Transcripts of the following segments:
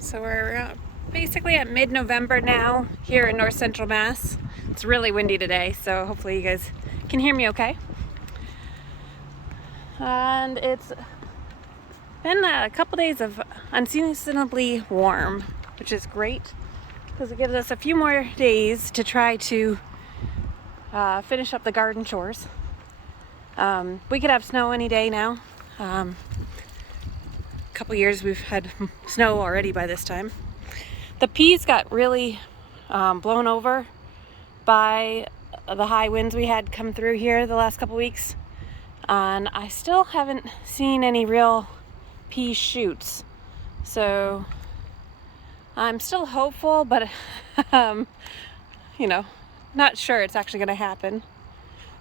So we're basically at mid-November now here in North Central Mass. It's really windy today, so hopefully you guys can hear me okay. And it's been a couple days of unseasonably warm, which is great because it gives us a few more days to try to finish up the garden chores. We could have snow any day now. Couple years we've had snow already by this time. The peas got really blown over by the high winds we had come through here the last couple weeks, and I still haven't seen any real pea shoots, so I'm still hopeful, but not sure it's actually going to happen.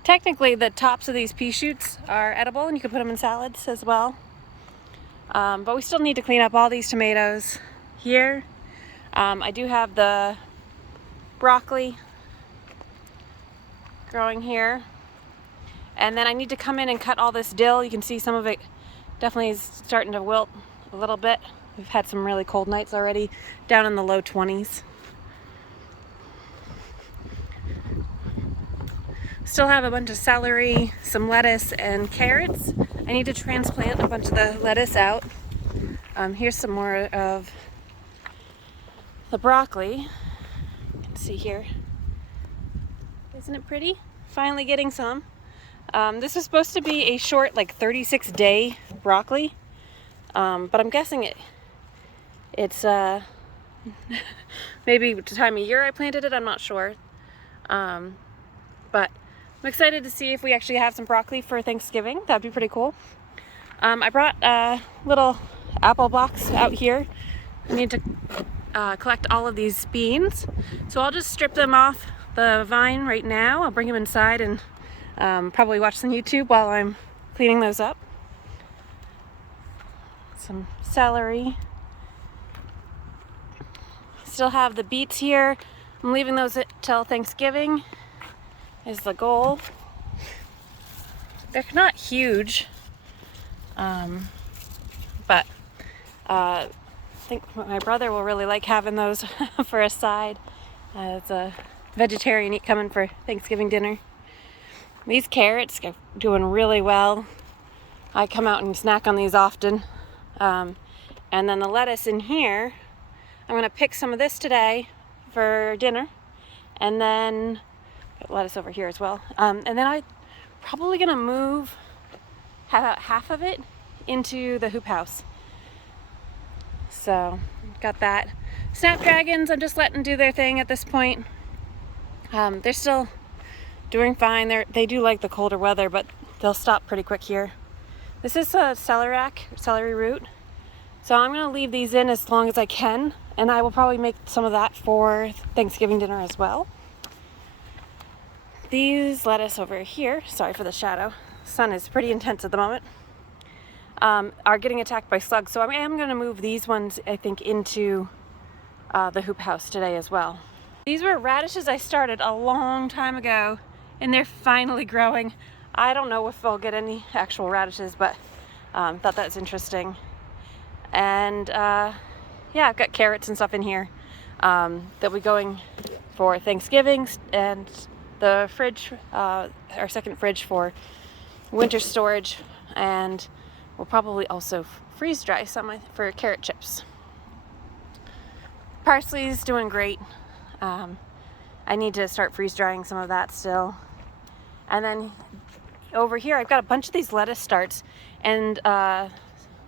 Technically the tops of these pea shoots are edible and you can put them in salads as well. But we still need to clean up all these tomatoes here. I do have the broccoli growing here. And then I need to come in and cut all this dill. You can see some of it definitely is starting to wilt a little bit. We've had some really cold nights already, down in the low 20s. Still have a bunch of celery, some lettuce, and carrots. I need to transplant a bunch of the lettuce out. Here's some more of the broccoli. You can see here. Isn't it pretty? Finally getting some. This was supposed to be a short, like 36-day broccoli, but I'm guessing it's maybe the time of year I planted it. I'm not sure, but I'm excited to see if we actually have some broccoli for Thanksgiving. That'd be pretty cool. I brought a little apple box out here. I need to collect all of these beans. So I'll just strip them off the vine right now. I'll bring them inside and probably watch some YouTube while I'm cleaning those up. Some celery. Still have the beets here. I'm leaving those till Thanksgiving is the goal. They're not huge, but I think my brother will really like having those for a side. It's a vegetarian eat coming for Thanksgiving dinner. These carrots are doing really well. I come out and snack on these often. And then the lettuce in here, I'm gonna pick some of this today for dinner, and then lettuce over here as well. And then I'm probably gonna move about half of it into the hoop house. So got that. Snapdragons, I'm just letting do their thing at this point. They're still doing fine. They do like the colder weather, but they'll stop pretty quick here. This is a celery root. So I'm gonna leave these in as long as I can, and I will probably make some of that for Thanksgiving dinner as well. These lettuce over here, sorry for the shadow, sun is pretty intense at the moment, are getting attacked by slugs. So I am going to move these ones, I think, into the hoop house today as well. These were radishes I started a long time ago, and they're finally growing. I don't know if I'll get any actual radishes, but thought that was interesting. And yeah, I've got carrots and stuff in here that we're going for Thanksgiving, and the fridge, our second fridge for winter storage, and we'll probably also freeze dry some for carrot chips. Parsley's doing great. I need to start freeze drying some of that still. And then over here I've got a bunch of these lettuce starts, and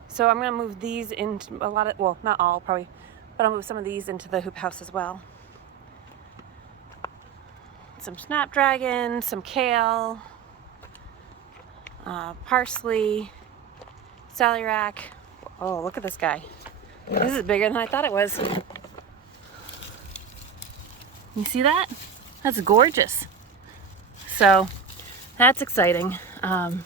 so I'm gonna move these into a lot of, well, not all probably, but I'll move some of these into the hoop house as well. Some snapdragon, some kale, parsley, celeriac. Oh, look at this guy. This is bigger than I thought it was. You see that? That's gorgeous. So that's exciting. You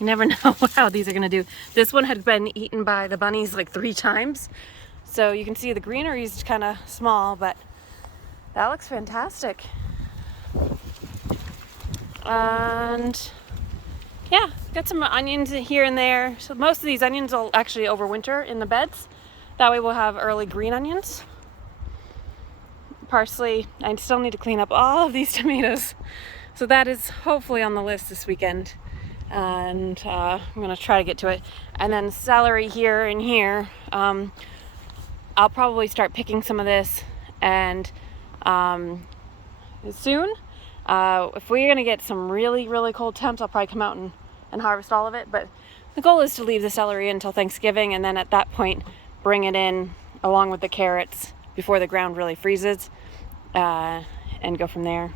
never know how these are gonna do. This one had been eaten by the bunnies like 3 times. So you can see the greenery is kind of small, but that looks fantastic. And yeah, got some onions here and there. So most of these onions will actually overwinter in the beds. That way we'll have early green onions. Parsley. I still need to clean up all of these tomatoes. So that is hopefully on the list this weekend. And I'm going to try to get to it. And then celery here and here. I'll probably start picking some of this and soon. If we're going to get some really, really cold temps, I'll probably come out and harvest all of it. But the goal is to leave the celery until Thanksgiving, and then at that point bring it in along with the carrots before the ground really freezes, and go from there.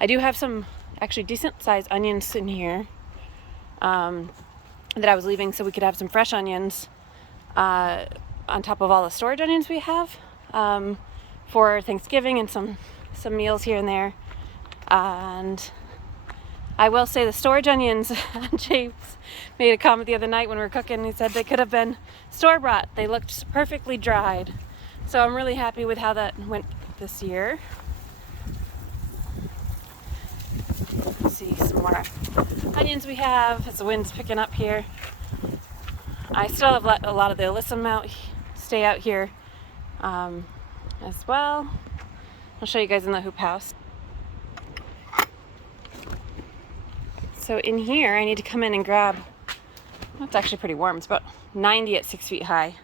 I do have some actually decent sized onions in here that I was leaving so we could have some fresh onions on top of all the storage onions we have for Thanksgiving and some meals here and there. And I will say the storage onions, James made a comment the other night when we were cooking. He said they could have been store-bought. They looked perfectly dried. So I'm really happy with how that went this year. Let's see some more onions we have as the wind's picking up here. I still have let a lot of the alyssum stay out here as well. I'll show you guys in the hoop house. So in here, I need to come in and grab, it's actually pretty warm, it's about 90 at 6 feet high.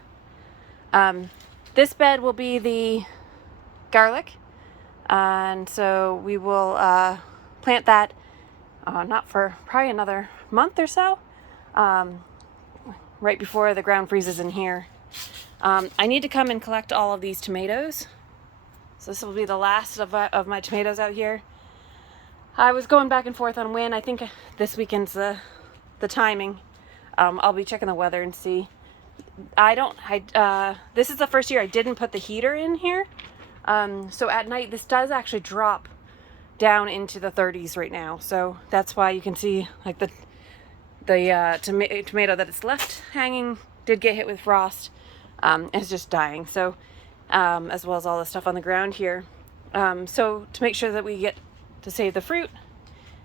This bed will be the garlic, and so we will plant that not for probably another month or so, right before the ground freezes in here. I need to come and collect all of these tomatoes. So this will be the last of my tomatoes out here. I was going back and forth on when. I think this weekend's the timing. I'll be checking the weather and see. This is the first year I didn't put the heater in here. So at night this does actually drop down into the 30s right now. So that's why you can see like the tomato that is left hanging did get hit with frost. It's just dying. So as well as all the stuff on the ground here. So to make sure that we get to save the fruit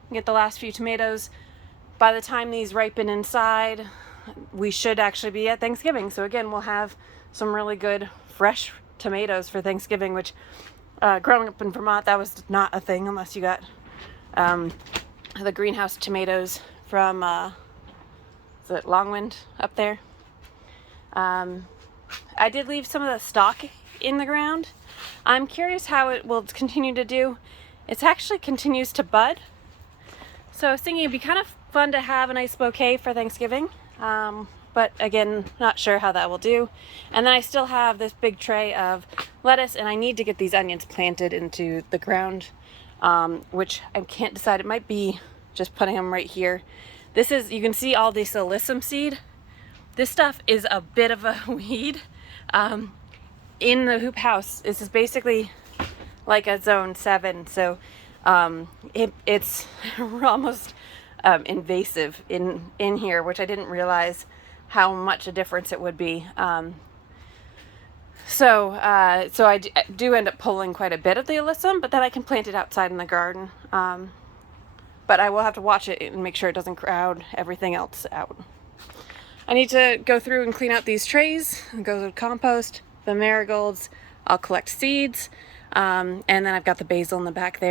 and get the last few tomatoes, by the time these ripen inside, we should actually be at Thanksgiving. So again, we'll have some really good fresh tomatoes for Thanksgiving, which growing up in Vermont, that was not a thing unless you got the greenhouse tomatoes from is it Longwind up there. I did leave some of the stalk in the ground. I'm curious how it will continue to do. It actually continues to bud. So I was thinking it'd be kind of fun to have a nice bouquet for Thanksgiving. But again, not sure how that will do. And then I still have this big tray of lettuce, and I need to get these onions planted into the ground, which I can't decide. It might be just putting them right here. This is, you can see all this alyssum seed. This stuff is a bit of a weed. In the hoop house, this is basically like a zone 7, so it's almost invasive in here, which I didn't realize how much a difference it would be. So I do end up pulling quite a bit of the alyssum, but then I can plant it outside in the garden. But I will have to watch it and make sure it doesn't crowd everything else out. I need to go through and clean out these trays and go to compost, the marigolds. I'll collect seeds, and then I've got the basil in the back there.